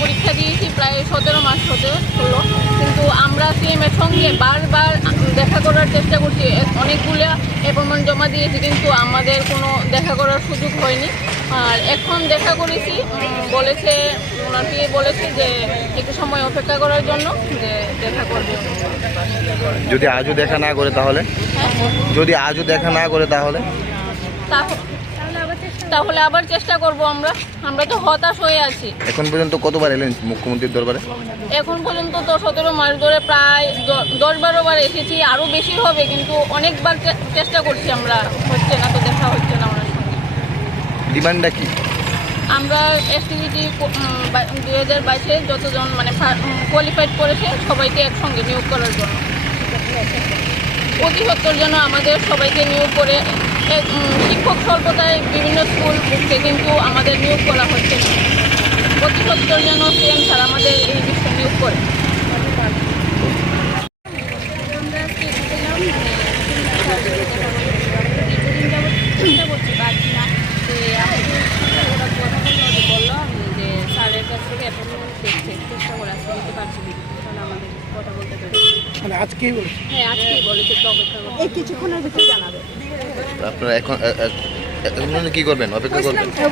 পরীক্ষা দিয়েছি প্রায় সতেরো মাস হতে হলো। কিন্তু আমরা সিএম এর সঙ্গে বারবার দেখা করার চেষ্টা করছি। অনেকগুলো অ্যাপয়েন্টমেন্ট জমা দিয়েছি কিন্তু আমাদের কোনো দেখা করার সুযোগ হয়নি। আর এখন দেখা করেছি বলেছে ওনাকে বলেছে যে একটু সময় অপেক্ষা করার জন্য যে দেখা করবে। যদি আজও দেখা না করে তাহলে? হ্যাঁ? যদি আজও দেখা না করে তাহলে? তাহ- তাহলে আবার চেষ্টা করব আমরা। আমরা তো হতাশ হয়ে আছি। এখন পর্যন্ত কতবার এলেন মুখ্যমন্ত্রীর দরবারে? এখন পর্যন্ত তো সতেরো মাস ধরে প্রায় দশ বারো বার এসেছি আরও বেশি হবে কিন্তু অনেকবার চেষ্টা করছি আমরা। হচ্ছে না তো দেখা হচ্ছে না ওনার সঙ্গে। ডিমান্ডটা কি? আমরা এসটিভিটি দুই হাজার বাইশে যতজন মানে কোয়ালিফাইড করেছে সবাইকে একসঙ্গে নিয়োগ করার জন্য। অতি সত্তর যেন আমাদের সবাইকে নিয়োগ করে শিক্ষক স্বল্পতায় বিভিন্ন স্কুল বুকছে কিন্তু আমাদের নিয়োগ করা হচ্ছে অতি সত্তর যেন সিএম স্যার আমাদের এই বিষয়ে নিয়োগ করে। মানে আজকেই বলেছে। হ্যাঁ আজকেই বলেছে একটু অপেক্ষা এই কিছুক্ষণের ভিতরে জানাবে। আপনারা এখন কি করবেন? অপেক্ষা করবেন। হ্যাঁ